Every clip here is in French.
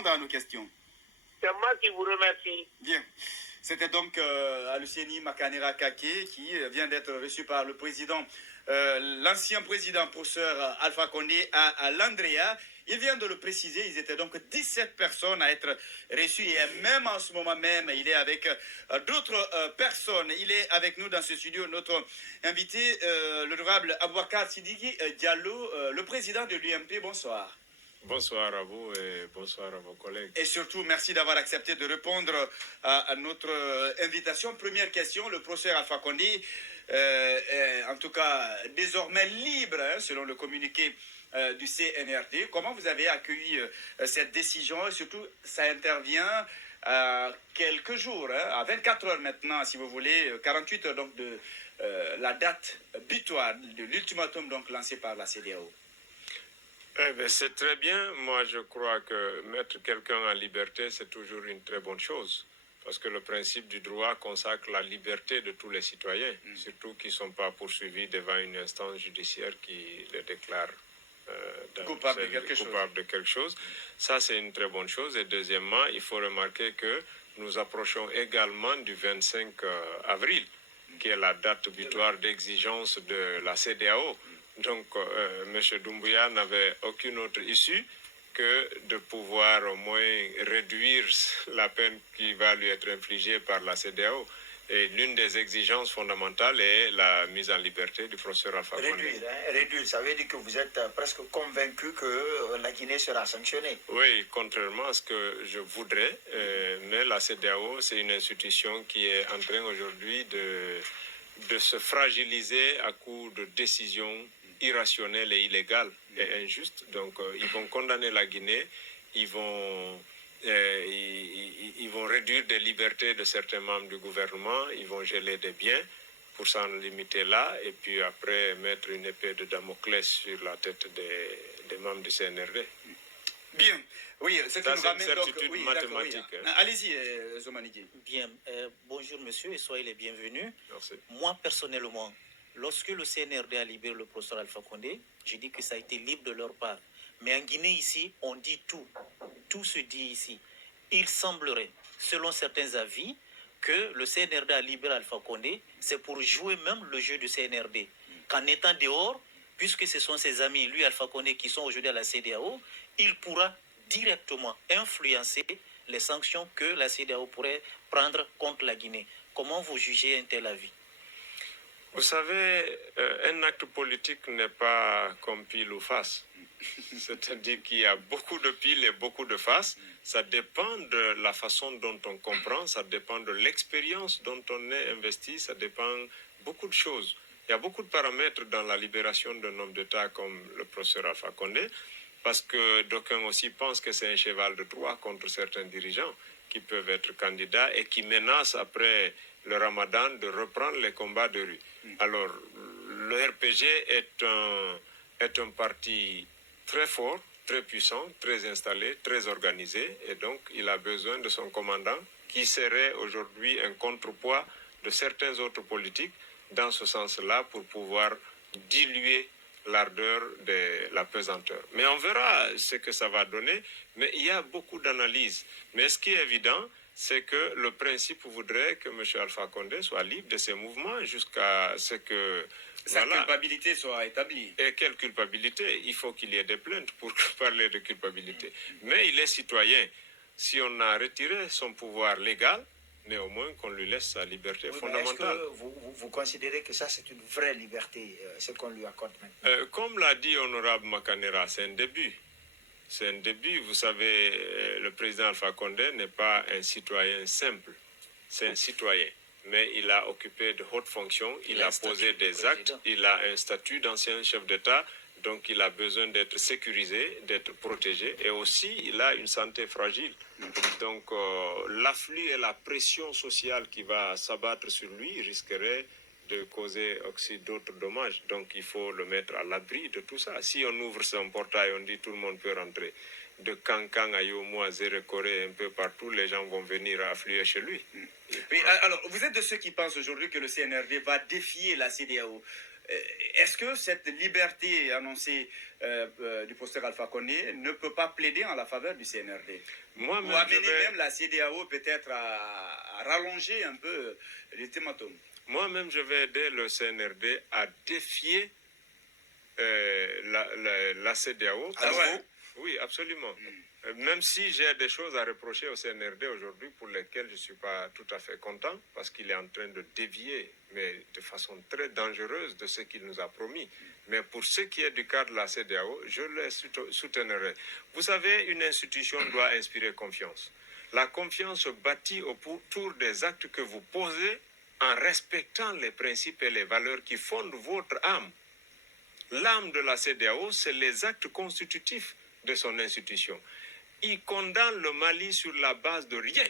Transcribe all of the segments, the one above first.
répondre à nos questions. C'est moi qui vous remercie. Bien. C'était donc Alucieni Makanera Kake qui vient d'être reçu par le président, l'ancien président professeur Alpha Condé à l'Andrea. Il vient de le préciser, ils étaient donc 17 personnes à être reçues et même en ce moment même, il est avec d'autres personnes. Il est avec nous dans ce studio, notre invité, l'honorable Abouakar Sidiki Diallo, le président de l'UMP. Bonsoir. Bonsoir à vous et bonsoir à vos collègues. Et surtout, merci d'avoir accepté de répondre à notre invitation. Première question, le professeur Alpha Condé est en tout cas désormais libre, hein, selon le communiqué du CNRD. Comment vous avez accueilli cette décision? Et surtout, ça intervient à quelques jours, hein, à 24 heures maintenant, si vous voulez, 48 heures donc de la date butoir de l'ultimatum donc lancé par la CEDEAO. C'est très bien. Moi, je crois que mettre quelqu'un en liberté, c'est toujours une très bonne chose. Parce que le principe du droit consacre la liberté de tous les citoyens, surtout qui ne sont pas poursuivis devant une instance judiciaire qui les déclare coupable de quelque chose. Ça, c'est une très bonne chose. Et deuxièmement, il faut remarquer que nous approchons également du 25 avril, qui est la date butoir d'exigence de la CEDEAO. Donc, M. Doumbouya n'avait aucune autre issue que de pouvoir au moins réduire la peine qui va lui être infligée par la CEDEAO. Et l'une des exigences fondamentales est la mise en liberté du professeur Alpha Condé. Réduire, ça veut dire que vous êtes presque convaincu que la Guinée sera sanctionnée. Oui, contrairement à ce que je voudrais, mais la CEDEAO, c'est une institution qui est en train aujourd'hui de se fragiliser à coup de décisions irrationnelles et illégales et injustes. Donc, ils vont condamner la Guinée, ils vont réduire des libertés de certains membres du gouvernement, ils vont geler des biens pour s'en limiter là, et puis après mettre une épée de Damoclès sur la tête des membres du CNRD. Bien, oui, c'est une certitude mathématique. Oui. Allez-y, Zomanigui. Bien, bonjour monsieur et soyez les bienvenus. Merci. Moi, personnellement, lorsque le CNRD a libéré le professeur Alpha Condé, j'ai dit que ça a été libre de leur part. Mais en Guinée, ici, on dit tout. Tout se dit ici. Il semblerait, selon certains avis, que le CNRD a libéré Alpha Condé, c'est pour jouer même le jeu du CNRD. Qu'en étant dehors, puisque ce sont ses amis, lui, Alpha Condé, qui sont aujourd'hui à la CEDEAO, il pourra directement influencer les sanctions que la CEDEAO pourrait prendre contre la Guinée. Comment vous jugez un tel avis? Vous savez, un acte politique n'est pas comme pile ou face. C'est-à-dire qu'il y a beaucoup de piles et beaucoup de faces. Ça dépend de la façon dont on comprend, ça dépend de l'expérience dont on est investi, ça dépend de beaucoup de choses. Il y a beaucoup de paramètres dans la libération d'un homme d'État comme le professeur Alpha Condé, parce que d'aucuns aussi pensent que c'est un cheval de Troie contre certains dirigeants qui peuvent être candidats et qui menacent après le Ramadan de reprendre les combats de rue. Alors, le RPG est un parti très fort, très puissant, très installé, très organisé, et donc il a besoin de son commandant qui serait aujourd'hui un contrepoids de certains autres politiques dans ce sens-là pour pouvoir diluer l'ardeur de la pesanteur. Mais on verra ce que ça va donner, mais il y a beaucoup d'analyses. Mais ce qui est évident, c'est que le principe voudrait que M. Alpha Condé soit libre de ses mouvements jusqu'à ce que sa culpabilité soit établie. Et quelle culpabilité? Il faut qu'il y ait des plaintes pour parler de culpabilité. Mais il est citoyen. Si on a retiré son pouvoir légal, mais au moins qu'on lui laisse sa liberté fondamentale. Est-ce que vous considérez que ça, c'est une vraie liberté, ce qu'on lui accorde maintenant? Comme l'a dit Honorable Makanera, c'est un début. C'est un début. Vous savez, le président Alpha Condé n'est pas un citoyen simple. C'est un citoyen. Mais il a occupé de hautes fonctions, il a posé des actes, il a un statut d'ancien chef d'État, donc il a besoin d'être sécurisé, d'être protégé, et aussi il a une santé fragile. Donc l'afflux et la pression sociale qui va s'abattre sur lui risquerait de causer aussi d'autres dommages. Donc il faut le mettre à l'abri de tout ça. Si on ouvre son portail, on dit tout le monde peut rentrer. De Kankan à Yomo à Zérekoré, un peu partout, les gens vont venir affluer chez lui. Oui, alors, vous êtes de ceux qui pensent aujourd'hui que le CNRD va défier la CEDEAO. Est-ce que cette liberté annoncée du professeur Alpha Condé ne peut pas plaider en la faveur du CNRD? Ou amener même la CEDEAO peut-être à rallonger un peu l'ultimatum? Moi-même, je vais aider le CNRD à défier la CEDEAO. Ah ouais? Oui, absolument. Même si j'ai des choses à reprocher au CNRD aujourd'hui pour lesquelles je ne suis pas tout à fait content, parce qu'il est en train de dévier, mais de façon très dangereuse, de ce qu'il nous a promis. Mais pour ce qui est du cas de la CEDEAO, je le soutiendrai. Vous savez, une institution doit inspirer confiance. La confiance se bâtit autour des actes que vous posez en respectant les principes et les valeurs qui fondent votre âme. L'âme de la CEDEAO, c'est les actes constitutifs de son institution. Il condamne le Mali sur la base de rien.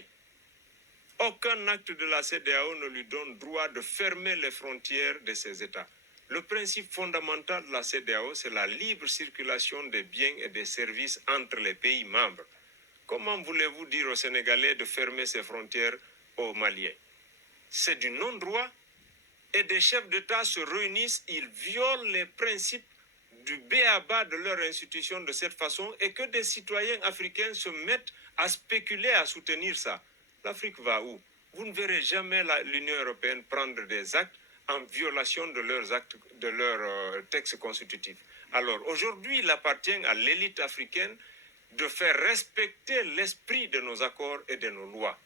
Aucun acte de la CEDEAO ne lui donne droit de fermer les frontières de ses États. Le principe fondamental de la CEDEAO, c'est la libre circulation des biens et des services entre les pays membres. Comment voulez-vous dire aux Sénégalais de fermer ses frontières aux Maliens? C'est du non-droit et des chefs d'État se réunissent, ils violent les principes du b.a.-ba de leur institution de cette façon et que des citoyens africains se mettent à spéculer, à soutenir ça. L'Afrique va où? Vous ne verrez jamais l'Union européenne prendre des actes en violation de leurs actes, de leurs textes constitutifs. Alors aujourd'hui, il appartient à l'élite africaine de faire respecter l'esprit de nos accords et de nos lois,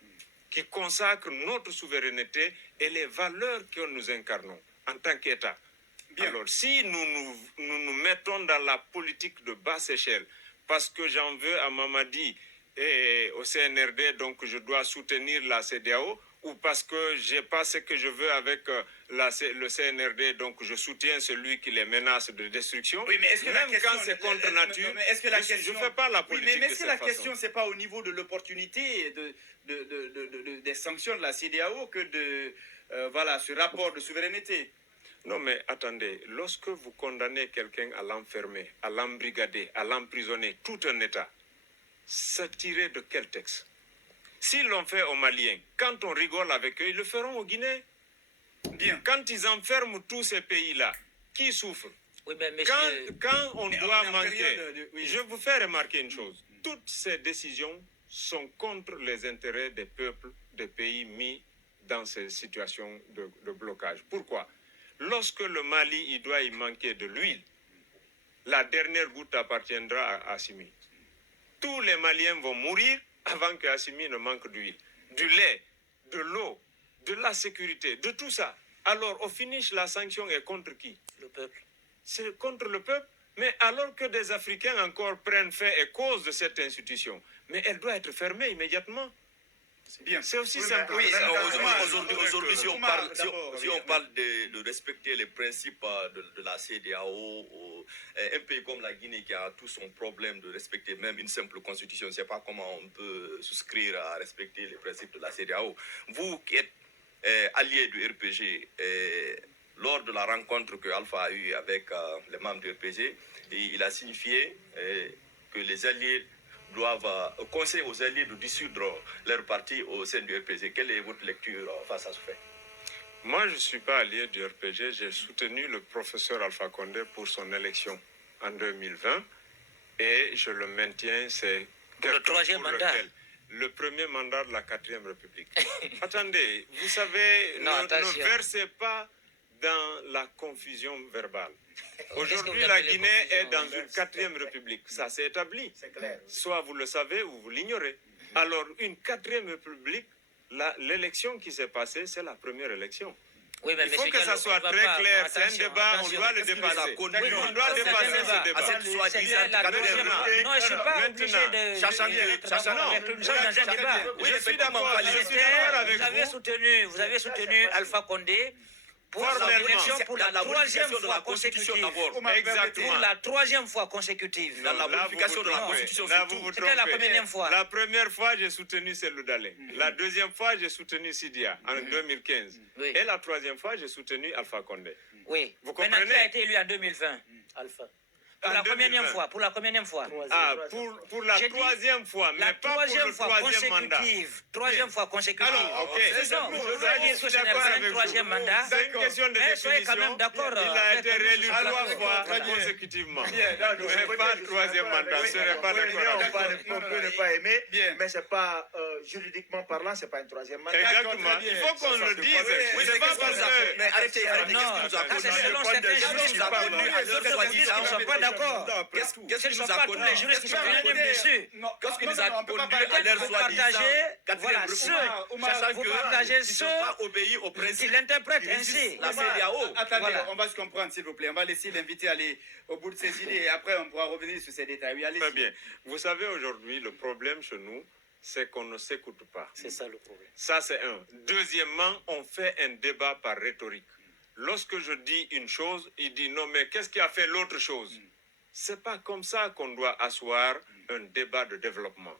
qui consacrent notre souveraineté et les valeurs que nous incarnons en tant qu'État. Bien. Alors, si nous mettons dans la politique de basse échelle, parce que j'en veux à Mamadi et au CNRD, donc je dois soutenir la CEDEAO, ou parce que je n'ai pas ce que je veux avec le CNRD, donc je soutiens celui qui les menace de destruction, oui, mais est-ce que même la question, quand c'est contre nature, est-ce que la question, je ne fais pas la politique oui, mais est-ce que la façon. question, ce n'est pas au niveau de l'opportunité des sanctions de la CEDEAO que de voilà, ce rapport de souveraineté? Non, mais attendez, lorsque vous condamnez quelqu'un à l'enfermer, à l'embrigader, à l'emprisonner, tout un État, c'est tiré de quel texte? S'ils l'ont fait aux Maliens, quand on rigole avec eux, ils le feront aux Guinéens. Bien. Quand ils enferment tous ces pays-là, qui souffre? Oui, mais quand on doit manquer, oui. je vous fais remarquer une chose. Toutes ces décisions sont contre les intérêts des peuples, des pays mis dans ces situations de blocage. Pourquoi? Lorsque le Mali il doit y manquer de l'huile, la dernière goutte appartiendra à Assimi. Tous les Maliens vont mourir avant que Assimi ne manque d'huile. Du lait, de l'eau, de la sécurité, de tout ça. Alors, au finish, la sanction est contre qui? le peuple. C'est contre le peuple. Mais alors que des Africains encore prennent fait et cause de cette institution, mais elle doit être fermée immédiatement. Bien. C'est aussi simple. Oui, aujourd'hui, si on parle de respecter les principes de la CEDEAO, un pays comme la Guinée qui a tout son problème de respecter même une simple constitution, je ne sais pas comment on peut souscrire à respecter les principes de la CEDEAO. Vous qui êtes allié du RPG, lors de la rencontre que Alpha a eue avec les membres du RPG, il a signifié que les alliés doivent conseiller aux alliés de dissoudre leur parti au sein du RPG. Quelle est votre lecture face à ce fait? Moi, je ne suis pas allié du RPG. J'ai soutenu le professeur Alpha Condé pour son élection en 2020 et je le maintiens. C'est le troisième mandat. Le premier mandat de la 4e République. Attendez, vous savez, ne versez pas dans la confusion verbale. Aujourd'hui, la Guinée est dans une 4e République. Ça s'est établi. C'est clair. Soit vous le savez ou vous l'ignorez. Alors, une 4e République, l'élection qui s'est passée, c'est la première élection. Oui, mais il faut que ça soit très clair. C'est un débat, on doit le dépasser. On doit dépasser ce débat. Non, je ne suis pas obligé de... Je suis d'accord avec vous. Vous avez soutenu Alpha Condé pour l'élection pour la troisième fois consécutive. Exactement. Pour la troisième fois consécutive. Dans la modification de la Constitution, C'était la première fois. La première fois, j'ai soutenu Cellou Dalein. La deuxième fois, j'ai soutenu Sidia en 2015. Oui. Et la troisième fois, j'ai soutenu Alpha Condé. Oui. Vous Maintenant, comprenez? qui a été élu en 2020? Alpha. Pour en la combien 2020. fois? Pour la combien fois? Ah, pour la J'ai dit troisième fois, mais La pas pour troisième le fois troisième mandat. consécutive. Troisième fois consécutive. Alors, ok. C'est ça. Je Je suis veux dire que ce n'est d'accord pas avec un vous. troisième mandat. C'est une question de Mais soyez quand définition. même d'accord. Il a été réélu Alors, trois fois voilà. consécutivement. Bien, non, je Mais peux pas dire, je suis troisième d'accord mandat. avec Je vous. ne serais pas On peut d'accord aimer, avec on peut ne pas aimer, Bien. mais c'est pas juridiquement parlant, c'est pas un troisième mandat. Exactement. Il faut qu'on le dise. Oui, C'est pas parce que... Mais arrêtez, Non, qu'est-ce qui nous a ça, c'est conduit selon certains juristes qui parlent. D'autres juristes qui ne sont pas d'accord. Qu'est-ce Ce qui ne sont nous a pas tous les conduit juristes qui sont unanimes dessus. Qu'est-ce qui nous a conduit à Peut-être leur vous soi-disant partagez, quatrième voilà, recours, sachant vous que partagez ils n'ont ceux pas obéi au qui principe l'interprètent qui régissent ainsi. la CEDEAO. Attendez, Voilà. on va se comprendre, s'il vous plaît. On va laisser l'invité aller au bout de ses idées et après, on pourra revenir sur ces détails. Oui, allez-y. Très bien. Vous savez, aujourd'hui, le problème chez nous, c'est qu'on ne s'écoute pas. C'est ça le problème. Ça, c'est un. Deuxièmement, on fait un débat par rhétorique. Lorsque je dis une chose, il dit non, mais qu'est-ce qui a fait l'autre chose? C'est pas comme ça qu'on doit asseoir un débat de développement.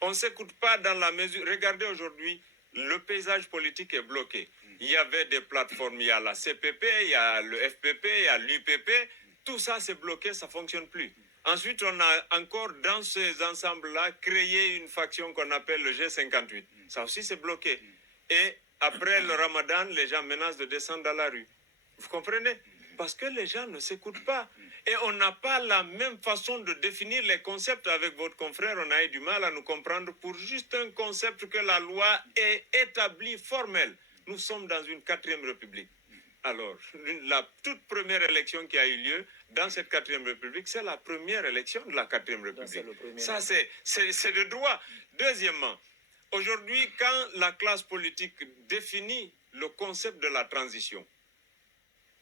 On ne s'écoute pas dans la mesure... Regardez aujourd'hui, le paysage politique est bloqué. Il y avait des plateformes, il y a la CPP, il y a le FPP, il y a l'UPP. Tout ça, c'est bloqué, ça ne fonctionne plus. Ensuite, on a encore dans ces ensembles-là créé une faction qu'on appelle le G58. Ça aussi, c'est bloqué. Et après le Ramadan, les gens menacent de descendre dans la rue. Vous comprenez? Parce que les gens ne s'écoutent pas. Et on n'a pas la même façon de définir les concepts avec votre confrère. On a eu du mal à nous comprendre pour juste un concept que la loi est établie formelle. Nous sommes dans une 4e République. Alors, la toute première élection qui a eu lieu dans cette 4e République, c'est la première élection de la 4e République. Ça, c'est de droit. Deuxièmement, aujourd'hui, quand la classe politique définit le concept de la transition,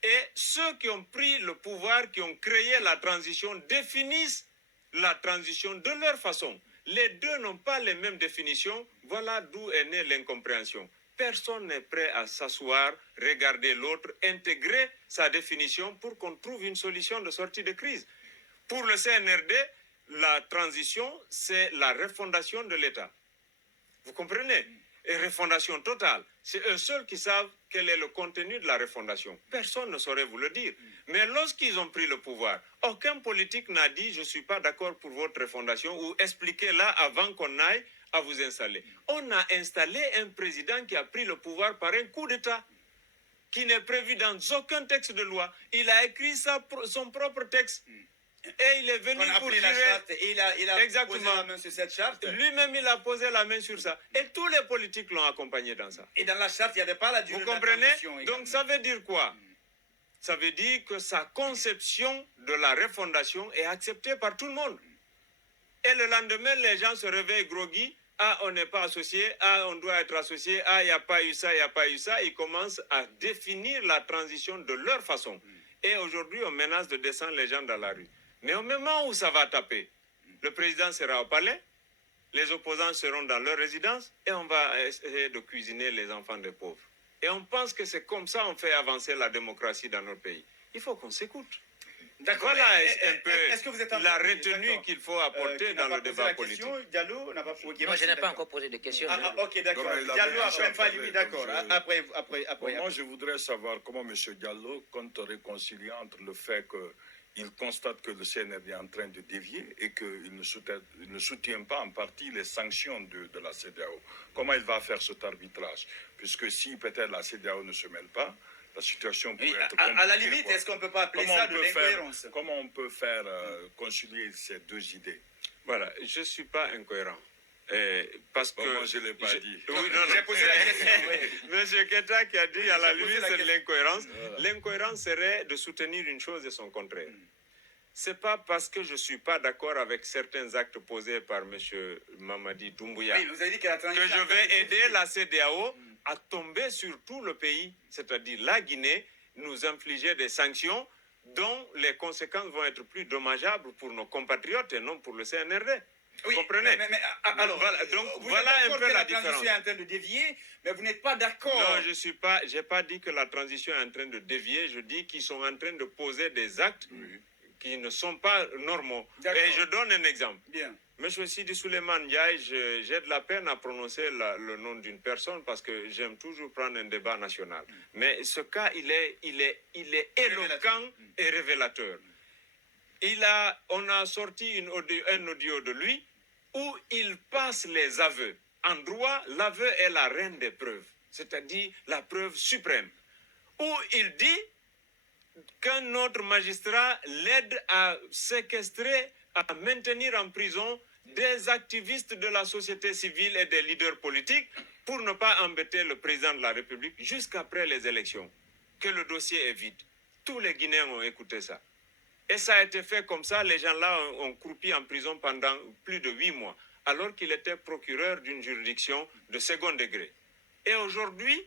et ceux qui ont pris le pouvoir, qui ont créé la transition, définissent la transition de leur façon. Les deux n'ont pas les mêmes définitions. Voilà d'où est née l'incompréhension. Personne n'est prêt à s'asseoir, regarder l'autre, intégrer sa définition pour qu'on trouve une solution de sortie de crise. Pour le CNRD, la transition, c'est la refondation de l'État. Vous comprenez? Et refondation totale. C'est eux seuls qui savent quel est le contenu de la refondation. Personne ne saurait vous le dire. Mais lorsqu'ils ont pris le pouvoir, aucun politique n'a dit « je ne suis pas d'accord pour votre refondation » ou « expliquez-la avant qu'on aille à vous installer ». On a installé un président qui a pris le pouvoir par un coup d'État qui n'est prévu dans aucun texte de loi. Il a écrit son propre texte. Et il est venu On a pour pris la jurer. charte et il a Exactement. posé la main sur cette charte. Lui-même, il a posé la main sur ça. Et tous les politiques l'ont accompagné dans ça. Et dans la charte, il n'y avait pas la durée Vous de la comprenez? transition également. Donc ça veut dire quoi? Ça veut dire que sa conception de la refondation est acceptée par tout le monde. Et le lendemain, les gens se réveillent groggy. Ah, on n'est pas associé. Ah, on doit être associé. Ah, il n'y a pas eu ça, il n'y a pas eu ça. Ils commencent à définir la transition de leur façon. Et aujourd'hui, on menace de descendre les gens dans la rue. Mais au moment où ça va taper, le président sera au palais, les opposants seront dans leur résidence et on va essayer de cuisiner les enfants des pauvres. Et on pense que c'est comme ça qu'on fait avancer la démocratie dans notre pays. Il faut qu'on s'écoute. D'accord. Voilà Mais, un peu est-ce que vous êtes en- la oui, retenue d'accord. qu'il faut apporter Qui n'a dans pas le posé débat la politique. question, Diallo n'a pas posé. Moi, je n'ai pas encore posé de questions. Ok, d'accord. Non, mais il avait Diallo, déjà après, Mfali, parlé, oui, d'accord. donc je- Après. Moi, je voudrais savoir comment M. Diallo compte réconcilier entre le fait qu'il constate que le CNRD est en train de dévier et qu'il ne soutient pas en partie les sanctions de la CEDEAO. Comment il va faire cet arbitrage? Puisque si peut-être la CEDEAO ne se mêle pas, la situation pourrait Oui, être à la compliquée, limite, quoi. est-ce qu'on ne peut pas appeler Comment ça on de peut faire- l'incohérence? Comment on peut faire concilier ces deux idées? Voilà, je ne suis pas incohérent. Parce que... Bon, moi, je ne l'ai pas dit. Oui, non, J'ai posé la question. Oui. Monsieur Keta qui a dit à la J'ai posé limite la c'est de question. l'incohérence. L'incohérence serait de soutenir une chose et son contraire. C'est pas parce que je ne suis pas d'accord avec certains actes posés par M. Mamadi Doumbouya Oui, vous avez dit que la que transition... je vais aider la CEDEAO à tomber sur tout le pays, c'est-à-dire la Guinée, nous infliger des sanctions dont les conséquences vont être plus dommageables pour nos compatriotes et non pour le CNRD. Vous Oui, comprenez? alors, Voilà, donc vous voilà êtes un d'accord peu que la transition différence. est en train de dévier, mais vous n'êtes pas d'accord. Non, je suis pas. J'ai pas dit que la transition est en train de dévier. Je dis qu'ils sont en train de poser des actes qui ne sont pas normaux. D'accord. Et je donne un exemple. Bien. Monsieur Sidi Souleymane Ndiaye, j'ai de la peine à prononcer le nom d'une personne parce que j'aime toujours prendre un débat national. Mais ce cas, il est éloquent et révélateur. on a sorti un audio de lui où il passe les aveux. En droit, l'aveu est la reine des preuves, c'est-à-dire la preuve suprême, où il dit qu'un autre magistrat l'aide à séquestrer, à maintenir en prison des activistes de la société civile et des leaders politiques pour ne pas embêter le président de la République jusqu'après les élections, que le dossier est vide. Tous les Guinéens ont écouté ça. Et ça a été fait comme ça, les gens-là ont croupi en prison pendant plus de 8 mois, alors qu'il était procureur d'une juridiction de second degré. Et aujourd'hui,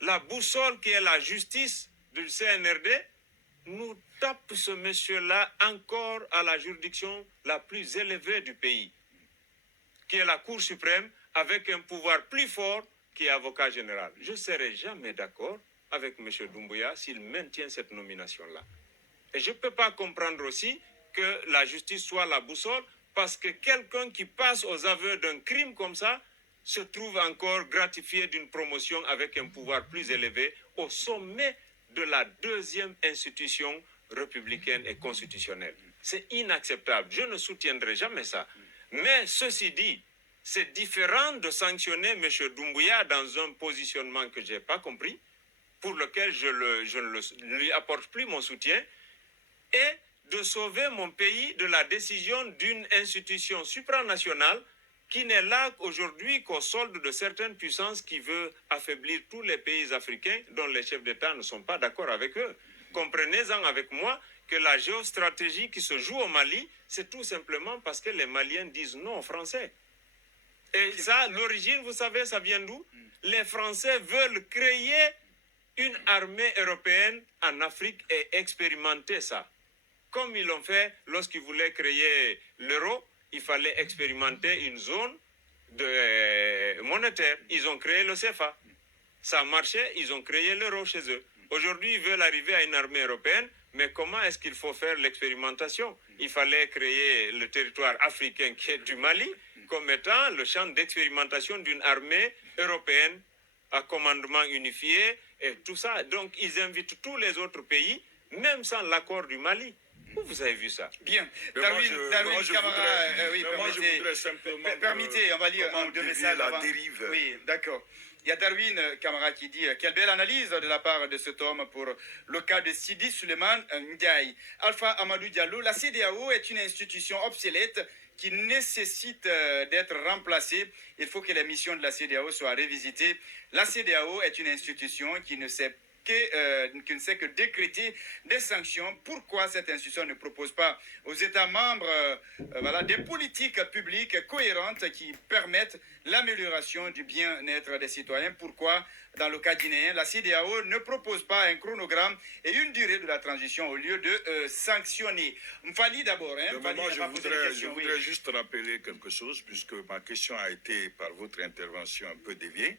la boussole qui est la justice du CNRD nous tape ce monsieur-là encore à la juridiction la plus élevée du pays, qui est la Cour suprême, avec un pouvoir plus fort qui est avocat général. Je ne serai jamais d'accord avec M. Doumbouya s'il maintient cette nomination-là. Et je ne peux pas comprendre aussi que la justice soit la boussole, parce que quelqu'un qui passe aux aveux d'un crime comme ça se trouve encore gratifié d'une promotion avec un pouvoir plus élevé au sommet de la deuxième institution républicaine et constitutionnelle. C'est inacceptable. Je ne soutiendrai jamais ça. Mais ceci dit, c'est différent de sanctionner M. Doumbouya dans un positionnement que je n'ai pas compris, pour lequel je ne lui apporte plus mon soutien, et de sauver mon pays de la décision d'une institution supranationale qui n'est là aujourd'hui qu'au solde de certaines puissances qui veulent affaiblir tous les pays africains dont les chefs d'État ne sont pas d'accord avec eux. Comprenez-en avec moi que la géostratégie qui se joue au Mali, c'est tout simplement parce que les Maliens disent non aux Français. Et ça, l'origine, vous savez, ça vient d'où? Les Français veulent créer une armée européenne en Afrique et expérimenter ça. Comme ils l'ont fait lorsqu'ils voulaient créer l'euro, il fallait expérimenter une zone monétaire. Ils ont créé le CFA. Ça marchait, ils ont créé l'euro chez eux. Aujourd'hui, ils veulent arriver à une armée européenne, mais comment est-ce qu'il faut faire l'expérimentation? Il fallait créer le territoire africain qui est du Mali comme étant le champ d'expérimentation d'une armée européenne à commandement unifié et tout ça. Donc, ils invitent tous les autres pays, même sans l'accord du Mali. Où vous avez vu ça? Bien. Darwin Camara, oui, je voudrais simplement... permettez, on va lire deux messages la avant. dérive. Oui, d'accord. Il y a Darwin Camara qui dit « Quelle belle analyse de la part de cet homme pour le cas de Sidi Suleiman Ndiaye. Alpha Amadou Diallo, la CEDEAO est une institution obsolète qui nécessite d'être remplacée. Il faut que les missions de la CEDEAO soient révisitées. La CEDEAO est une institution qui ne sait que décréter des sanctions. Pourquoi cette institution ne propose pas aux États membres des politiques publiques cohérentes qui permettent l'amélioration du bien-être des citoyens? Pourquoi, dans le cas guinéen, la CEDEAO ne propose pas un chronogramme et une durée de la transition au lieu de sanctionner? Mfali d'abord. Je voudrais juste rappeler quelque chose, puisque ma question a été, par votre intervention, un peu déviée.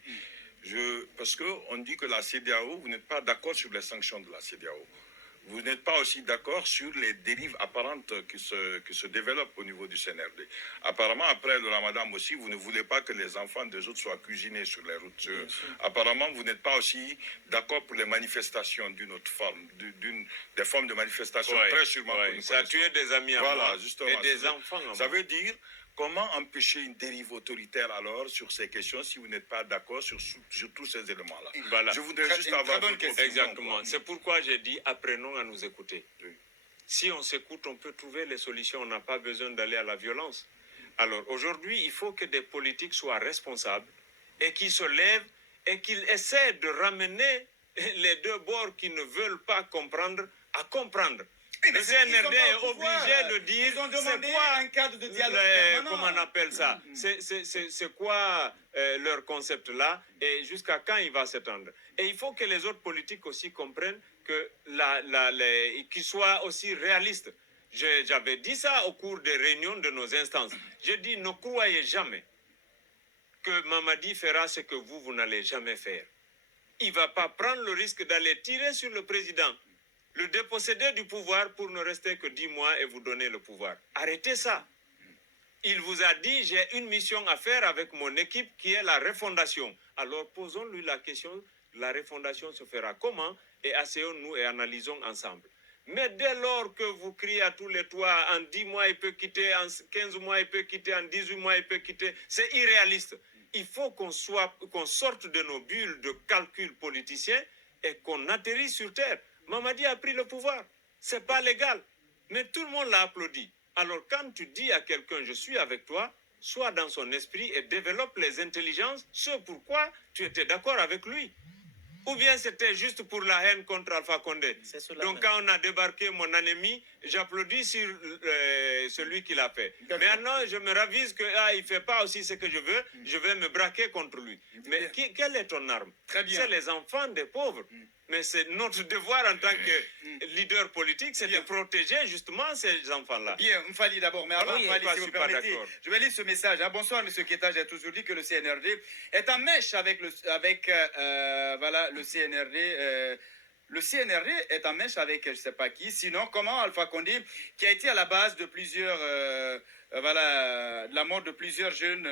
Parce qu'on dit que la CEDEAO, vous n'êtes pas d'accord sur les sanctions de la CEDEAO. Vous n'êtes pas aussi d'accord sur les dérives apparentes qui se développent au niveau du CNRD. Apparemment, après le ramadan aussi, vous ne voulez pas que les enfants des autres soient cuisinés sur les routes. Apparemment, vous n'êtes pas aussi d'accord pour les manifestations d'une autre forme, des formes de manifestations très sûrement. Ça a tué des amis à moi justement, et des enfants à moi. Ça veut dire... Comment empêcher une dérive autoritaire alors sur ces questions si vous n'êtes pas d'accord sur tous ces éléments-là? Voilà. Je voudrais juste avoir votre opinion. Exactement. C'est pourquoi j'ai dit apprenons à nous écouter. Oui. Si on s'écoute, on peut trouver les solutions. On n'a pas besoin d'aller à la violence. Alors aujourd'hui, il faut que des politiques soient responsables et qu'ils se lèvent et qu'ils essaient de ramener les deux bords qui ne veulent pas comprendre à comprendre. Le CNRD est obligé de dire c'est quoi un cadre de dialogue comment on appelle ça, c'est quoi leur concept là et jusqu'à quand il va s'étendre. Et il faut que les autres politiques aussi comprennent que qu'ils soient aussi réalistes. J'avais dit ça au cours des réunions de nos instances. J'ai dit ne croyez jamais que Mamadi fera ce que vous n'allez jamais faire. Il ne va pas prendre le risque d'aller tirer sur le président, le déposséder du pouvoir pour ne rester que 10 mois et vous donner le pouvoir. Arrêtez ça. Il vous a dit, j'ai une mission à faire avec mon équipe qui est la refondation. Alors posons-lui la question, la refondation se fera comment? Et asseyons-nous et analysons ensemble. Mais dès lors que vous criez à tous les toits, en 10 mois il peut quitter, en 15 mois il peut quitter, en 18 mois il peut quitter, c'est irréaliste. Il faut qu'on sorte de nos bulles de calcul politiciens et qu'on atterrisse sur terre. Mamadi a pris le pouvoir. C'est pas légal. Mais tout le monde l'a applaudi. Alors quand tu dis à quelqu'un, je suis avec toi, sois dans son esprit et développe les intelligences, ce pourquoi tu étais d'accord avec lui. Ou bien c'était juste pour la haine contre Alpha Condé. Donc quand on a débarqué mon ennemi, j'applaudis sur celui qui l'a fait. Maintenant, je me ravise qu'il ne fait pas aussi ce que je vais me braquer contre lui. Mais quelle est ton arme? C'est les enfants des pauvres. Mais c'est notre devoir en tant que leader politique, c'est de protéger justement ces enfants-là. Bien, Mfali d'abord, mais avant, Mfali, si vous permettez, je vais lire ce message. Hein. Bonsoir, M. Keta, j'ai toujours dit que le CNRD est en mèche avec le CNRD. Le CNRD est en mèche avec je ne sais pas qui. Sinon, comment Alpha Condé, qui a été à la base de plusieurs, de la mort de plusieurs jeunes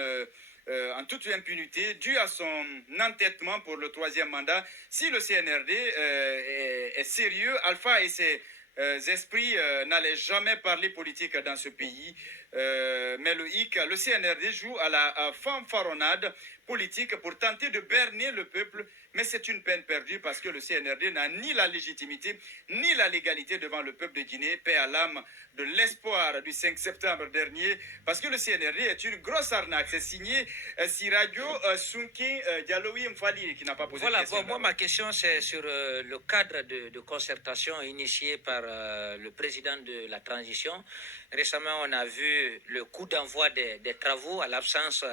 en toute impunité, dû à son entêtement pour le 3e mandat. Si le CNRD est sérieux, Alpha et ses esprits n'allaient jamais parler politique dans ce pays. Mais le CNRD joue à la fanfaronnade politique pour tenter de berner le peuple, mais c'est une peine perdue parce que le CNRD n'a ni la légitimité ni la légalité devant le peuple de Guinée, paix à l'âme de l'espoir du 5 septembre dernier, parce que le CNRD est une grosse arnaque. C'est signé Siradio Sunki Dialoui Mfali qui n'a pas posé de question. Voilà, moi ma question c'est sur le cadre de concertation initié par le président de la transition. Récemment, on a vu le coup d'envoi des travaux à l'absence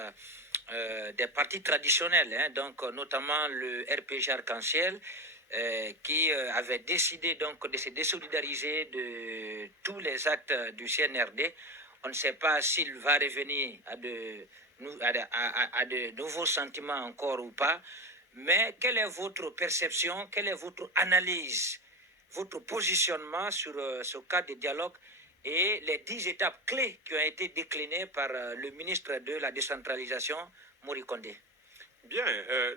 des partis traditionnels, hein, donc notamment le RPG Arc-en-Ciel, qui avait décidé donc de se désolidariser de tous les actes du CNRD. On ne sait pas s'il va revenir à de nouveaux sentiments encore ou pas, mais quelle est votre perception, quelle est votre analyse, votre positionnement sur ce cas de dialogue et les 10 étapes clés qui ont été déclinées par le ministre de la décentralisation, Mori Condé? Bien,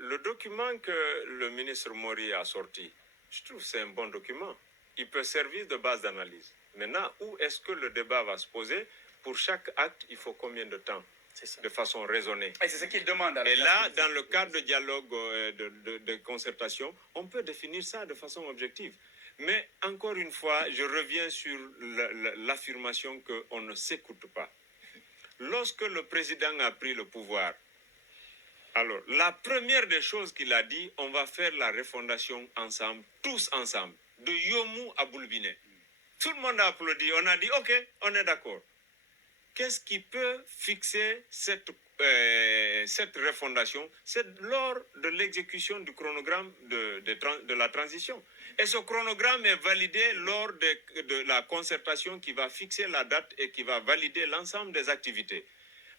le document que le ministre Mori a sorti, je trouve que c'est un bon document. Il peut servir de base d'analyse. Maintenant, où est-ce que le débat va se poser? Pour chaque acte, il faut combien de temps? De façon raisonnée. Et c'est ce qu'il demande. Et là, dans le cadre de dialogue, de concertation, on peut définir ça de façon objective. Mais encore une fois, je reviens sur l'affirmation qu'on ne s'écoute pas. Lorsque le président a pris le pouvoir, alors la première des choses qu'il a dit, on va faire la refondation ensemble, tous ensemble, de Yomou à Boulbine. Tout le monde a applaudi, on a dit ok, on est d'accord. Qu'est-ce qui peut fixer cette refondation? C'est lors de l'exécution du chronogramme de la transition. Et ce chronogramme est validé lors de la concertation qui va fixer la date et qui va valider l'ensemble des activités.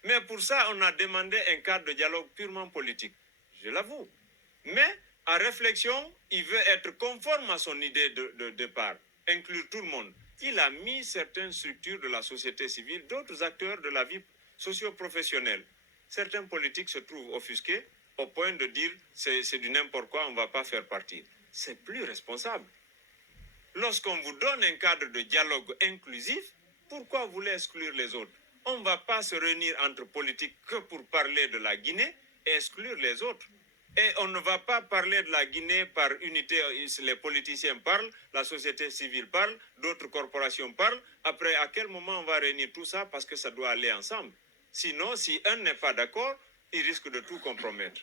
Mais pour ça, on a demandé un cadre de dialogue purement politique. Je l'avoue. Mais, en réflexion, il veut être conforme à son idée de départ, inclure tout le monde. Il a mis certaines structures de la société civile, d'autres acteurs de la vie socio-professionnelle. Certains politiques se trouvent offusqués au point de dire c'est du n'importe quoi, on ne va pas faire partie. C'est plus responsable. Lorsqu'on vous donne un cadre de dialogue inclusif, pourquoi vous voulez exclure les autres? On ne va pas se réunir entre politiques que pour parler de la Guinée et exclure les autres. Et on ne va pas parler de la Guinée par unité, les politiciens parlent, la société civile parle, d'autres corporations parlent. Après, à quel moment on va réunir tout ça parce que ça doit aller ensemble? Sinon, si un n'est pas d'accord, il risque de tout compromettre.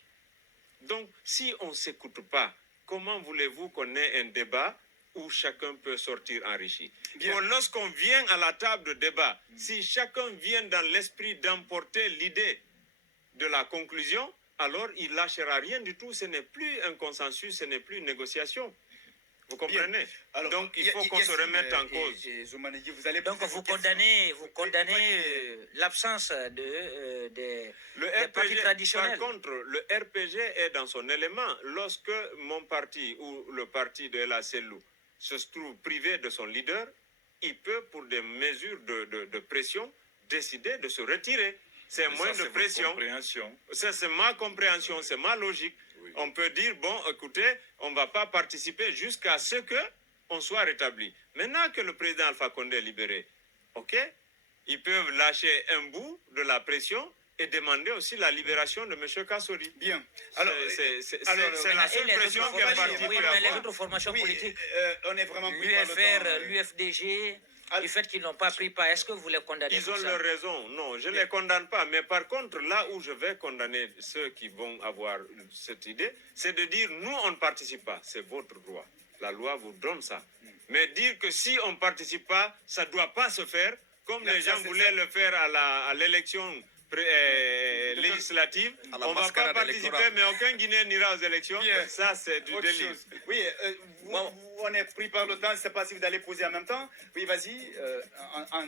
Donc, si on ne s'écoute pas, comment voulez-vous qu'on ait un débat où chacun peut sortir enrichi? Bon, lorsqu'on vient à la table de débat, si chacun vient dans l'esprit d'emporter l'idée de la conclusion, alors il ne lâchera rien du tout. Ce n'est plus un consensus, ce n'est plus une négociation. Vous comprenez? Alors, donc il faut qu'on se remette en cause. Donc vous condamnez l'absence des partis traditionnels. Par contre, le RPG est dans son élément. Lorsque mon parti ou le parti de la CELU se trouve privé de son leader, il peut, pour des mesures de pression, décider de se retirer. C'est moins de pression. Ça, c'est ma compréhension, c'est ma logique. Oui. On peut dire, bon, écoutez, on ne va pas participer jusqu'à ce on soit rétabli. Maintenant que le président Alpha Condé est libéré, ok, ils peuvent lâcher un bout de la pression et demander aussi la libération de M. Kassori. Bien. Alors, C'est Mais la seule les pression autres qu'un formations- parti oui, peut mais les avoir. autres formations oui, politiques, on est vraiment pris par le l'UFR, temps. l'UFDG, du fait qu'ils n'ont pas pris part, est-ce que vous les condamnez Ils pour ont ça? leur raison. Non, je ne les condamne pas. Mais par contre, là où je vais condamner ceux qui vont avoir cette idée, c'est de dire, nous, on ne participe pas. C'est votre droit. La loi vous donne ça. Mais dire que si on ne participe pas, ça ne doit pas se faire, comme Là, les ça, gens c'est voulaient ça. le faire à l'élection législative. À la On ne va pas mascarade participer, électorale. mais aucun Guinéen n'ira aux élections. Bien. Ça, c'est du Autre délit. chose. Oui, on est pris par le temps. Je ne sais pas si vous allez poser en même temps. Oui, vas-y, en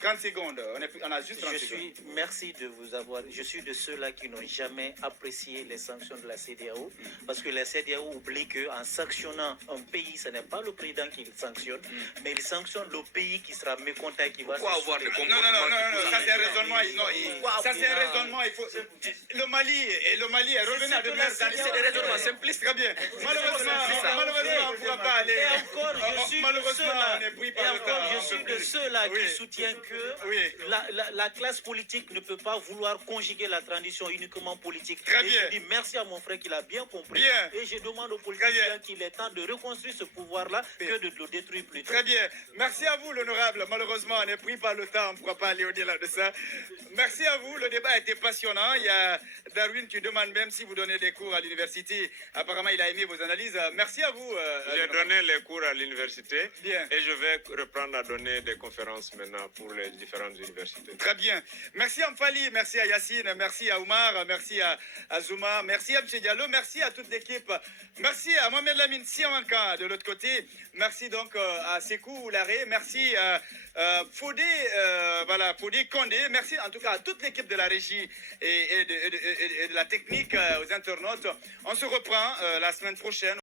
30 secondes. On a juste 30 secondes. Merci de vous avoir. Je suis de ceux-là qui n'ont jamais apprécié les sanctions de la CEDEAO, parce que la CEDEAO oublie qu'en sanctionnant un pays, ce n'est pas le président qui le sanctionne, mais il sanctionne le pays qui sera mécontent et qui va Pourquoi se avoir des soulever. Non, ça comportements c'est un raisonnement. Ça c'est un raisonnement. Le Mali est revenu à de meilleures C'est années. des raisonnements simplistes. Très bien. Malheureusement, on ne pourra pas aller. Et encore, je suis de Malheureusement, ceux-là, on est pris et par le encore, temps. je suis de ceux-là Oui. qui soutiennent que Oui. la classe politique ne peut pas vouloir conjuguer la transition uniquement politique. Très Et bien. je dis merci à mon frère qu'il a bien compris. Bien. Et je demande aux Très bien. politiciens qu'il est temps de reconstruire ce pouvoir-là que de le détruire plus tôt. Très bien. Merci à vous, l'honorable. Malheureusement, on est pris par le temps. On ne pourra pas aller au-delà de ça. Merci à vous. Le débat a été passionnant. Il y a Darwin qui demande même si vous donnez des cours à l'université. Apparemment, il a aimé vos analyses. Merci à vous. J'ai donné les cours à l'université Bien. et je vais reprendre à donner des conférences maintenant pour les différentes universités. Très bien. Merci à Mfali, merci à Yacine, merci à Oumar, merci à Zouma, merci à M. Diallo, merci à toute l'équipe. Merci à Mohamed Lamine Siamanka de l'autre côté. Merci donc à Sekou Laré, merci à Fodé Condé, merci en tout cas à toute l'équipe de la régie et de la technique, aux internautes. On se reprend la semaine prochaine.